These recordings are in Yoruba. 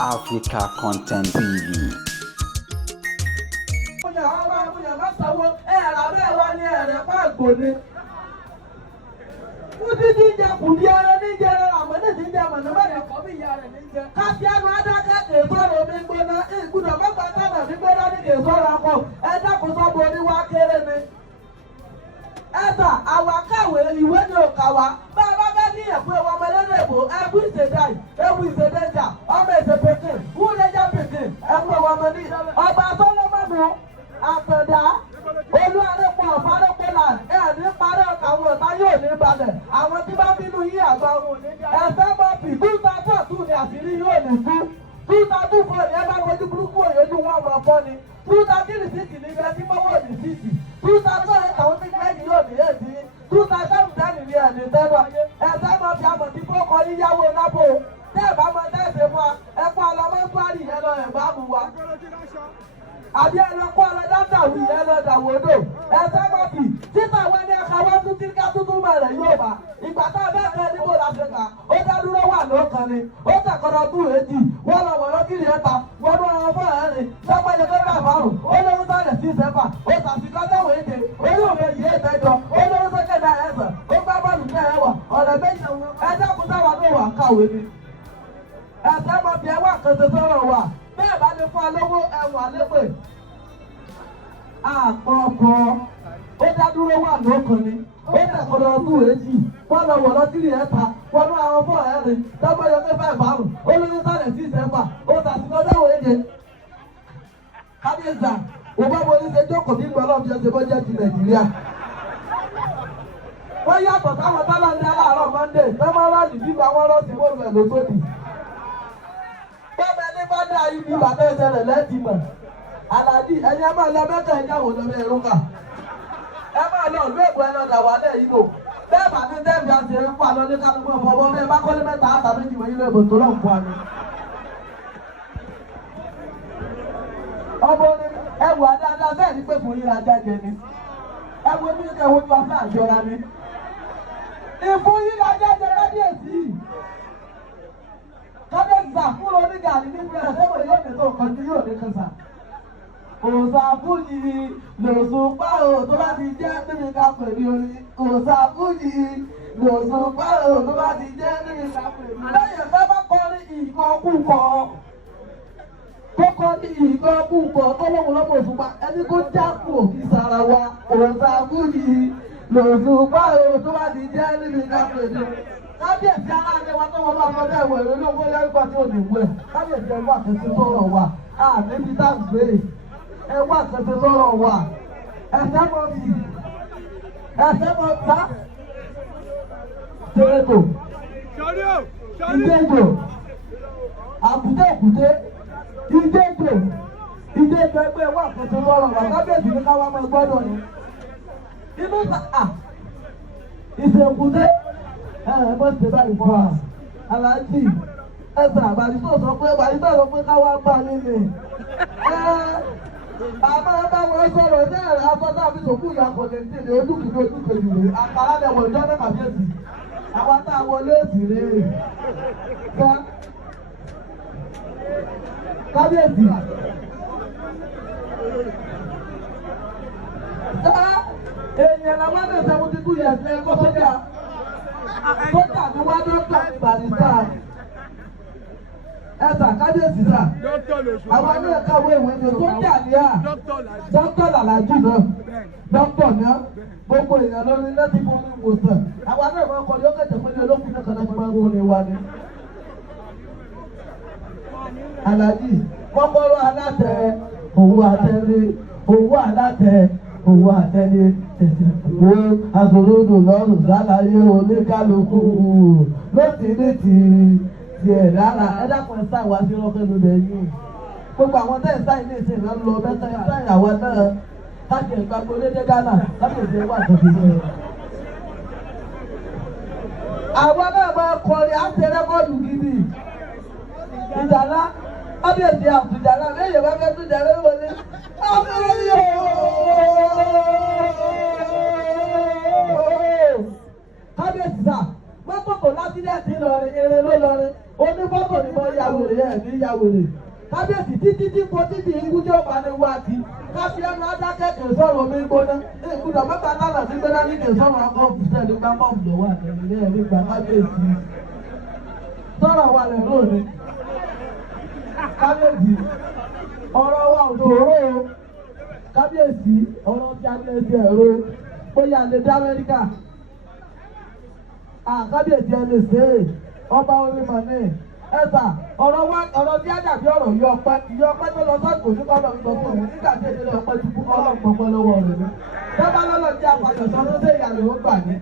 Africa Content TV. Ẹ̀sà àwọn akáwé ìwé ni òkàwá bá a bá fẹ́ ní ẹ̀kú ẹ̀wọ̀n ọmọ ẹlẹ́dẹ̀ẹ́bò ẹ̀kú ìṣèdáì ẹ̀kú ìṣèdẹ́jà ọmọ èsè pèkè wúlẹ́jà pèkè ẹ̀kú ẹ̀wọ̀n ọmọ ní ọba Sólómọ́nù Àtàndá olúwarẹ́pọ̀ ọ̀fárẹ́pọ̀là ní parẹ́ àwọn ọ̀tá yóò ní balẹ̀ àwọn tí bá bínú yí àgbà ẹ̀fẹ́ mọ́pì 2002 ni àṣírí yóò ní fún 2004 ni ẹ bá wojú burúkú òyòjú wọn mọ̀ fọ́ ni 2006 ni ibẹ̀ tí mọ́wọ́ ní síìtì 2008 àwọn tí kẹ́ẹ̀dì yóò ní èdè 2010 ni ẹ̀ní tẹ́lọ̀ ẹ̀fẹ́ mọ́pì àmọ̀ tí fọ́kọ níyàwó lápò tẹ́ ẹ̀ bá mọ tẹ́ẹ̀sẹ̀ fún wa ẹ̀kọ́ ọlọ́mọ́sọ́rì yẹn lọ ẹ̀ bá mú wa àbí ẹlẹ́kọ́ ọlọ́dàwì yẹn lọ dàwọ́dọ̀ ẹ̀fẹ́ mọ́pì títà wọn ní ẹ̀ka wọ́n tún tíríkà tuntun mẹ́rẹ̀ yóò bá ìgbà tá a bẹ́ẹ̀ kẹ́ níbo làṣẹ̀ká ó dádúró wà lókan ni ó tẹ̀kọ́dọ̀ tún èjì wọ́n lọ wọ̀lọ́ kiri ẹ̀ta wọ́n lọ wọn fún ẹ̀rín lọ́pọ̀lọpọ̀ tó bá fárùn ó lóun sáré sí ìsẹ́fà ó tàṣìkọ́ tẹ̀wé èdè orí òun èyí ètẹ́jọ ó lóun sókè náà ẹ̀sẹ̀ ó gbá bọ́ọ̀lù náà ẹ̀wà ọ̀rẹ́ méjì ẹ̀jẹ̀ kúta wà ló wà káwé ni ẹ̀sẹ̀ mọ̀ bí ẹwà kẹsẹ̀ sọ̀rọ̀ wà bẹ́ẹ̀ bá lè fún alówó ẹ̀wà lépè àpọ̀pọ̀ ó dádúró wà lókan ni ó tẹ̀kọ́dọ̀ tún èjì wọ́n lọ wọ̀lọ́ kiri ẹ̀ta wọ́n lọ àwọn fún ẹ̀rín lọ́pọ̀lọpọ̀ tó bá fárùn ó lóun sáré sí ìsẹ́fà ó tàṣìkọ́ tẹ̀wé èdè kábíyèsà òbá mo ní ṣe jókòó bí gbọ́dọ̀ fi ṣe bọ́jẹ́ ti Nàìjíríà. wọ́n yàtọ̀ táwọn tálọ́ ní aláàárọ̀ Monday tẹ́mọ́rọ́ọ̀lì bíbá wọn lọ sí wọ́n rẹ̀ lóṣòdì. bọ́ọ̀bẹ ní bá dá ibi bàtà ẹsẹ̀ rẹ̀ lẹ́ẹ̀tì mọ̀ Àlàdí ẹni ẹ máa lọ mẹ́ta ẹ̀já wò lọ́mọ ẹ̀rú kà ẹ máa lọ ìlú Èkó ẹ lọ dà wà lẹ́ yìí o bẹ́ẹ̀ bá ní dẹ́bi àti ẹ̀rú pa lọ ní kálukú ọ̀fọ̀ bẹ́ẹ̀ bá kọ́lé mẹ́ta àtàbí ìwé ilé ìbò tó lọ́ọ̀ fún wa ni. ọmọ ní ẹwù adáadáa bẹ́ẹ̀ ni pé kò yíra jáde ni ẹwù ní ẹwù tó afẹ́ àjọra ni ìfún yíra jáde kábíyèsí kábíyèsí fún onígàrí ní ìpínlẹ̀ sẹ́wọ̀n yóò ní tó kàn tí yóò ní kẹsà òòsà fújì lòsùnpá o tó bá ti jẹ́ níbi ká pẹ̀lú orin òòsà fújì lòsùnpá o tó bá ti jẹ́ níbi ká pẹ̀lú orin lẹ́yìn fẹ́ bá kọrin ìkọkúkọ kókó ní ìgbọ́ púpọ̀ tọ́lọ́wọ́ lọ́pọ̀ òṣùpá ẹni kó jákù òkè sára wa òòsà fújì lòsùnpá o tó bá ti jẹ́ níbi ká pẹ̀lú kábíyèsí aláàrẹ wa tọ́wọ́ bá fọdọ́ ẹ̀wọ̀ èrè olówó lẹ́rìgbà tí ò ní wẹ̀ kábíyèsí ẹ̀wọ̀ àkẹsí sọ̀rọ̀ wa níbi tá à ń gbé ẹ̀wọ̀ àkẹsí sọ̀rọ̀ wa ẹ̀sẹ̀ mọ̀ bì ẹ̀sẹ̀ mọ̀ bá tẹ̀lẹ́tò ìdẹ́jọ àkùtẹ́ òkùtẹ́ ìdẹ́jọ ẹgbẹ́ ẹ̀wọ̀ àkẹsí sọ̀rọ̀ wa kábíyèsí ní káwá máa gbọ́dọ̀ ni inú ìṣèkùtẹ́ bó ṣe báyìí fún wa Aláàjì ẹ̀sà àbàdìtò sọ pé káwá bá nílé àmọ́ bá wọn sọ̀rọ̀ ní ẹ̀rọ afọ́tà àbí tòkú ìyá kò lè ti lè ojúkìlì ojúkèjì rè àkàrà lẹ̀wọ̀n ìjọ náà kàbíyèsí àwọn tá a wọlé èsì rè é kábíyèsí èèyàn làwọn ní 72 years ẹ̀kọ́ sójà sójà ni wá dókítà barista ẹ̀sà kábíyèsí sà àwọn ní ẹ̀ka wo ìwé ni sójà ni à dókítà làlájì náà dókítà náà gbogbo èèyàn lórí láti fún mi ìwòsàn àwọn náà máa ń kọ́ yóò kẹ̀tẹ̀ fún mi olókùn náà kọ́nà máa ń wọlé wa ni. Àlàjì kọ́kọ́rọ́ alátẹ òwò àtẹlé òwò alátẹ òwò àtẹlé wo aṣòrodo lọ́rùn sálàyé oníkálukú lóti ní tiẹ̀ lára ẹ dákun ẹ sáà wá sí rọ́kẹ́ ló lẹ̀ yín gbogbo àwọn tẹ́ ẹ̀ sáà ní ìsìn náà lọ bẹ́ẹ̀ tẹ́ ẹ̀ sáà àwọn náà láti ẹ̀gbá gbólódé Ghana láti ìsìn wà tó fi bẹ́ẹ̀. àwọn náà máa kọrin á ṣe rẹ́kọ́ọ̀dù gidi ìjàlá kábíyèsí àtújàlá lẹ́yìn bá fẹ́ tújàlá wọlé kábíyèsí sà mọ́tò kò lásìlẹ̀tì lọrin eré ló lọrin onífọ́tò ni mo yà wèrè ẹ̀ ní ya wèrè. Kábíyèsí títí tí mo títí ikújọ́ bá ní wá sí. Kábíyèsí adákẹ́kẹ́ sọ̀rọ̀ mi gbóná. Ìkúdọ̀ mẹ́ta náà ti gbéná ní kẹsàn-án akọ́ọ̀fù sẹ́ni gbá pọ́ọ̀mù lọ́wọ́ àtẹ̀lé ẹ̀rí gba kábíyèsí. Sọ̀rọ̀ wà lẹ̀ lónìí. Kábíyèsí ọ̀rọ̀ wa ò tòró o. Kábíyèsí ọ̀rọ̀ tí a lè ṣe ẹ̀rọ bóyá lè dá Amẹ́ríkà. Kábíyèsí ẹ lè ṣe é ọba orí mọ̀nì ẹ̀sà ọ̀rọ̀ tí a dàbí ọ̀rọ̀ yọ ọpẹ́ tó lọ sọ́ọ̀kù ní kọ́lọ̀ ń sọ fún òun nígbà tí èdè ọpẹ́ ti kú kọ́lọ̀ pọ̀pọ̀ lọ́wọ́ rẹ̀ ni. Tọ́ba lọ́lọ́ tí a padà sọ tó ṣe ìyàlẹ̀ ó gbà ní.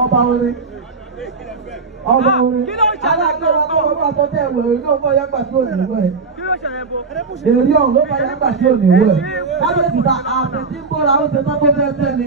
Ọba orí alágbèrè ọmọ ọmọ tó tẹ̀ wẹ̀ ní ọmọ yẹn gbà tí ò ní wẹ̀. Èrè ọ̀hún ló bá yẹn gbà tí ò ní wẹ̀. Kábíyèsí ta àti tí ń bóra ó ṣe tán tó fẹ́ tẹ́ ni.